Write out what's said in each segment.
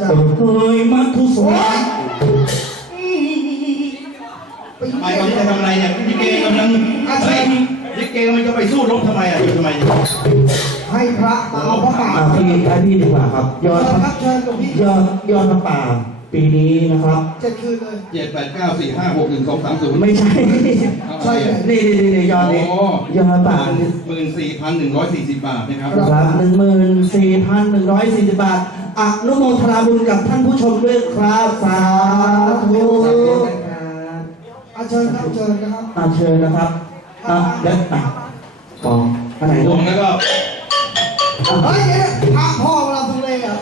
จะเฮ้ยมัทุสวทำไมเขาจะทำอะไรเนี่ยลิเกกำลังเฮ้ยลิเกมันจะไปสู้รบทำไมอะอยู่ทำไมให้พระมาเอาพระป่าอ่าพี่ให้พี่ดีกว่าครับ ยอดเชิพญระครับเชิญหลวงพี่ยอดยอดพระป่าปีนี้นะครับ เจ็ดคืนเลยเจ็ดแปดเก้าสี่ห้าหกหนึ่งสองสามศูนย์ไม่ใช่ ใช่เลยนี่นี่นี่ยอดนี้โอ้ยอดพระป่าหมื่นสี่พันหนึ่งร้อยสี่สิบบาทนะครับครับหนึ่งหมื่นสี่พันหนึ่งร้อยสี่สิบบาท อนุโมทนาบุญกับท่านผู้ชมด้วยครับสาธุอาเชิญครับเชิญนะครับอาเชิญนะครับอะเดี๋ยวอะกองอันไหนรลูวกมแล้วก็เฮ้ยเนี่ยพระพ่อเราทุเรศอะ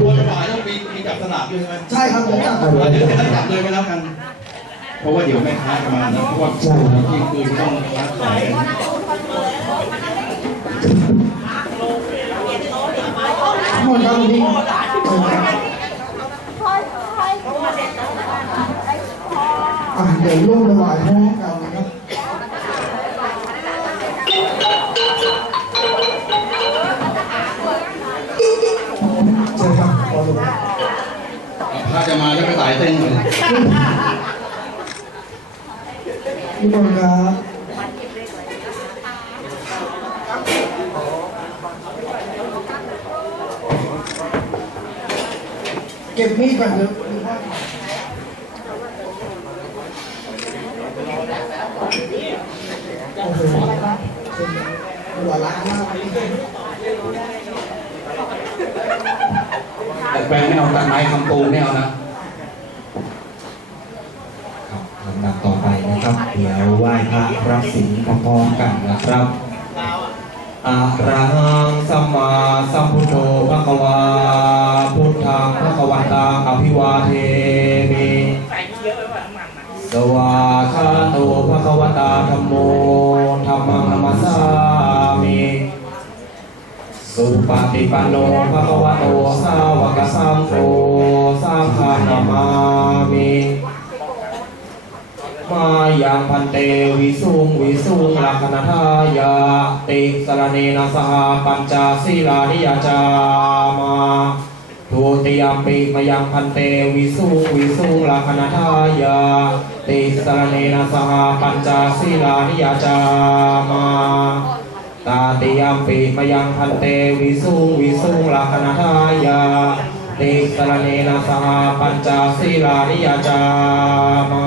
ควรฝ่ายต้องมีมีจับสลากด้วยใช่ไหมใช่ครับผมจับเดี๋ยวจะจับเลยก็แล้วกัน เพราะว่าเดี๋ยวแม่ค้าจะมานะเพราะว่าที่คืนต้องค้าขา ยกันหมดครับหลวงพี่อะเดี๋ยวร่วมถวายพร้อมกันนะครับเชิญครับขอหลวงถ้าจะมาแล้วก็สายเต้นเลยพี่บอลครับ เก็บมีดก่อนเดี๋ยวดูพ่อโอ้โหหัวล้านมากแต่แปลงไม่เอาตัดไม้คำปูไม่เอานะครับลำดับต่อไปนะครับ เดี๋ยวไหว้พระรับศีลพร้อมๆกันนะครับ อะระหังสัมมาสัมพุทโธภะคะวาพุทธังภะคะวันตังอภิวาเทมิสวาคาโตภะคะวตาธัมโมธัมมังนัมสามิสุปฏิปันโนภะคะวะโตสาวกสังโฆสังฆนามามิ มายังพันเตวิสุงวิสุงลักขณทายาติสรเนนะสหปัญจศีลานิยจามาทุติยมปิมายังพันเตวิสุงวิสุงลักขณทายาติสรเนนะสหปัญจศีลานิยจามาตาติยมปิมยังพันเตวิสุงวิสุงลักขณทายาติสรเนนะสหปัญจศีลานิยจามา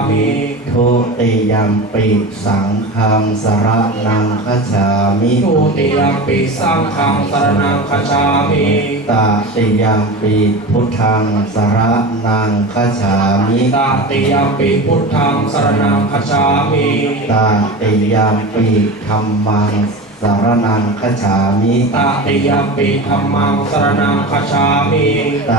มิทุติยัมปิสังฆังสรนังคัจฉามิทุติยมปิสังฆังสรณังคัจฉามิตติยัมปิพุทธังสรนังคัจฉามิตติยมปิพุทธังสรณังคัจฉามิตติยัมปิธัมมัง สรนังคัจฉามิตติยมปิธัมมังสรณังคัจฉามิต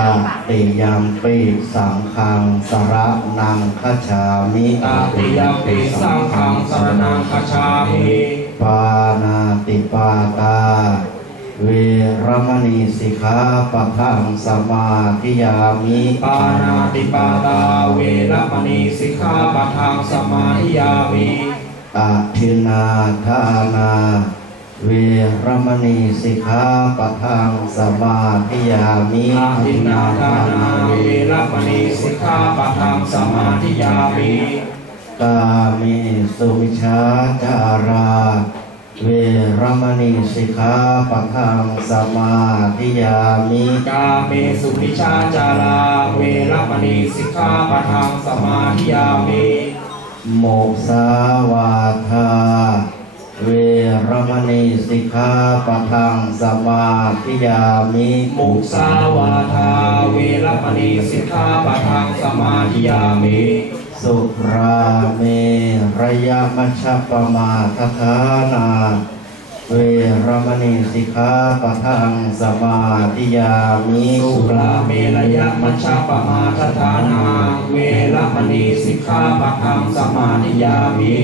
ติยัมปิสังฆังสรนังคัจฉามิตติยมปิสังฆังสรณังคัจฉามิปานาติปาตาเวรมณีสิกขาปะทังสมาธิยามิปานาติปาตาเวรมณีสิกขาปะทังสมาธิยามิอาทินนาทานา เวรมณีสิกขาปะทังสมาธิยามิอาทินนาทานาเวรมณีสิกขาปะทังสมาธิยามิกาเมสุมิชาจารา เวรมณีสิกขาปะทังสมาธิยามิกาเมสุนิชาจารา เวรมณีสิกขาปะทังสมาธิยามิโมกสาวาทา เวรมณีสิกขาปะทังสมาธิยามิมุสาวาทาเวรมณีสิกขาปะทังสมาธิยามิสุราเมระยะมัชฌปมาทฐานาเวรมณีสิกขาปะทังสมาธิยามิสุราเมรยะมัชฌะปมาทฐานา เวรมณีสิกขาปะทังสมาธิยามิ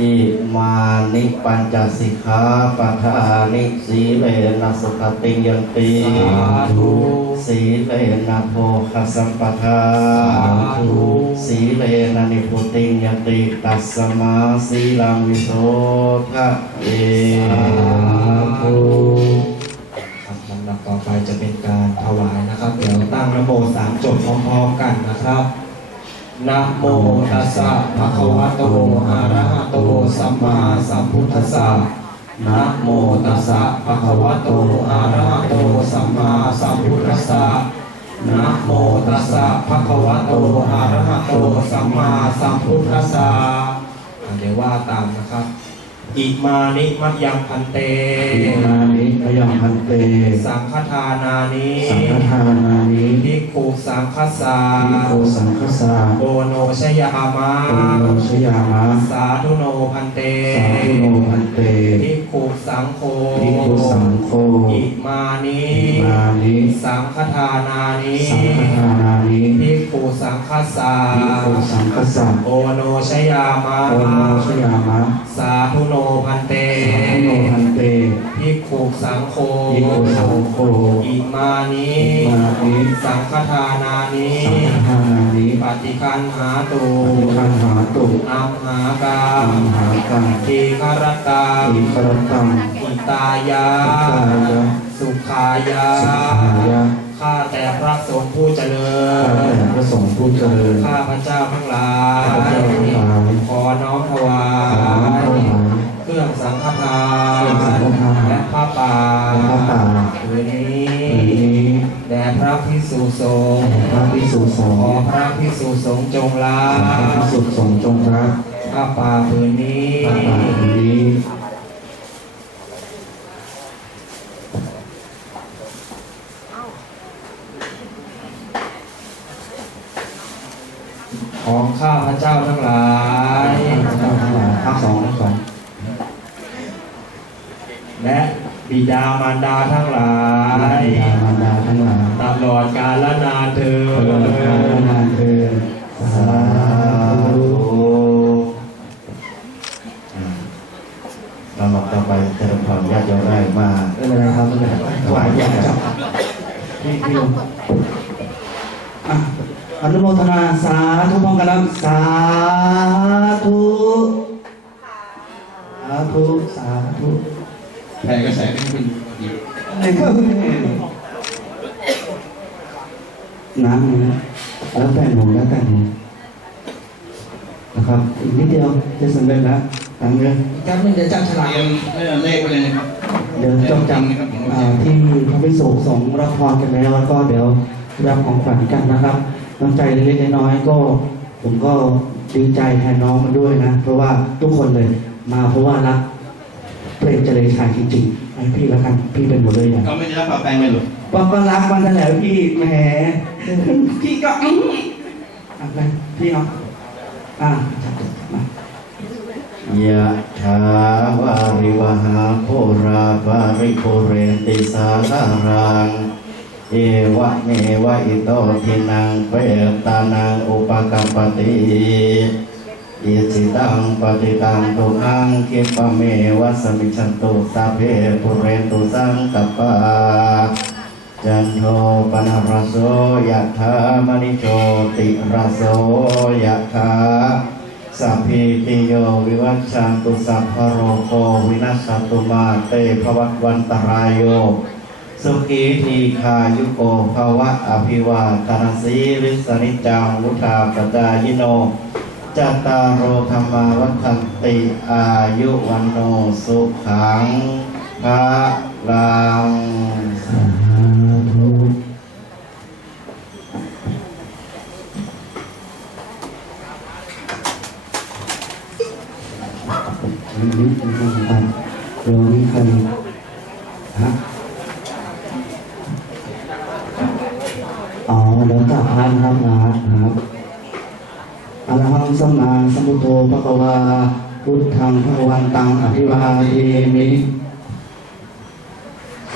อิมานิปัญจสิกขาปะทานิสีเลนะสุขติงยันติสาธุสีเลนะโภคสัมปทาสาธุสีเลนะนิพุติงยันติตัสสมาสีลังวิโสทะเอสาธุครับลำดับต่อไปจะเป็นการถวายนะครับ เดี๋ยวตั้งนะโมสามจบพร้อมๆกันนะครับ นะโมตัสสะภะคะวะโตอะระหะโตสัมมาสัมพุทธัสสะนะโมตัสสะภะคะวะโตอะระหะโตสัมมาสัมพุทธัสสะนะโมตัสสะภะคะวะโตอะระหะโตสัมมาสัมพุทธัสสะอะเดี๋ยวว่าตามนะครับ อิมานิมัจยังพันเต อิมานิพยังพันเต สังฆทานานิสังฆทานานิภิกขุสังฆสาวิโกสังคสาโอโนชยามะโอโนชยามะสาธุโนพันเต สาธุโนพันเตภิกขุสังโฆภิกขุสังโฆอิมานิอิมานิ สังฆทานานิสังฆทานานิภิก ขุสังฆสาวิโกสังคสาโอโนชยามะโอโนชยามะสาธุโนพันเตสาธุโนพันเตภิกขุสังโฆภิกขุสังโฆอิมานิอิมานิสังฆทานานิสังฆทานานิปฏิคันหาตุปฏิคันหาตุอัมหากาอัมหากังทีคารตังอิครตังอิตายาอิตายะสุขายาสุ ขายะข้าแต่พระสงฆ์ผู้เจริข้าญแต่พระสงฆ์ผู้เจริญ ข้าพระเจ้าทั้งหลาข้าพยเจ้าทั้งหลายขอน้อมถวาขอน้อมถยวายเครื่องสังฆทาเครื่องสังฆทานและผ้าป่าและผ้าป่าคืนนี้คืนนี้แด่พระพิสุสงฆ์พระภิกษุสงขอฆ์พระพิสุสงฆ์จงลาพระภิกษุสงฆ์จงรักผ้าป่าผืนนี้ พระป่าผืนนี้ ของข้าพระเจ้าทั้งหลายพระเจ้าทั้งหลายภาคสองภาคสองและบิดามารดาทั้งหลาพระยบิดามารดาทั้งหลายตลอดกาลนานเธอตลอดกาลนานเทินสาธุลำดับต่อไปเจริญพรญาติโยมได้มาไม่เป็นไรครับไม่เป็นไรถวายอยากจับพี่พี่ลงอะอ นุโมทนา สาธุพร้อมกันนะสาธุสาธุสาธุแผ่กระแสให้คุณอีกนี่ก็น้ำนี่นะแล้วแต่หนูแล้วแต่หนูนะครับอีกนิดเดียวจะสำเร็จแล้วตังเงินแป๊บนึงเดี๋ยวจับฉลากเตรียมเรื่องเลขไปเลยนะครับเดี๋ยวจบจำอ่าที่พระพิสุสงฆ์รับพรกันแล้วแล้วก็เดี๋ยวรับของขวัญกันนะครับ น้ำใจเล็กๆน้อยๆก็ ผมก็ดีใจแทนน้องมันด้วยนะ เพราะว่าทุกคนเลยมาเพราะว่ารักเพลงเจริญชายจริงๆให้พี่แล้วกันพี่เป็นหมดเลยอย่างก็ไม่ได้รับปลาแปลงเลยหรอปอก็รักมันนั่นแหละพี่แหมพี่ก็อื้ออะไปพี่เนาะอะจับมายะถาวาริวหาโพราปาริโพเรนติสาคารัง เอวะเมวะอิโตทินังเปตานังอุปกัปปติอิจิตังปฏิตังตุหังคิปเมวะสมิชันตุสัพเพปุเรนตุสังกัปปะจันโทปนะรสโสยะถามณิโชติรสโสยะถาสัพพิติโยวิวัชชันตุสัพพะโรโควินัสสตุมาเตภวัตวันตรายโย สุขีทีคายุโกภาวะอภิวาทนาสีริสนิจังวุธาปจายโนจตตารโอธรรมาวัฏันติอายุวันโนสุขังพระลังนิดนิดนึงครับเรามีใครฮะ อ๋อเดี๋ยวกลับพันครับนะครับอะระหังสัมมาสัมพุทโธภะคะวาพุทธังภะคะวันตังอภิวาเทมิ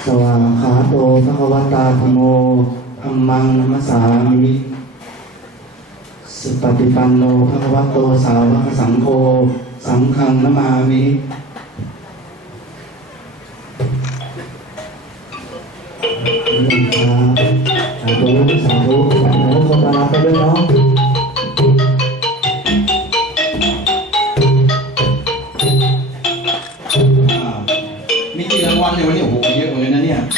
สวากขาโตภะคะวตาธโมธัมมังนัมสสามิสุปฏิปันโนภะคะวะโตสาวกสังโฆสังฆังนามามิ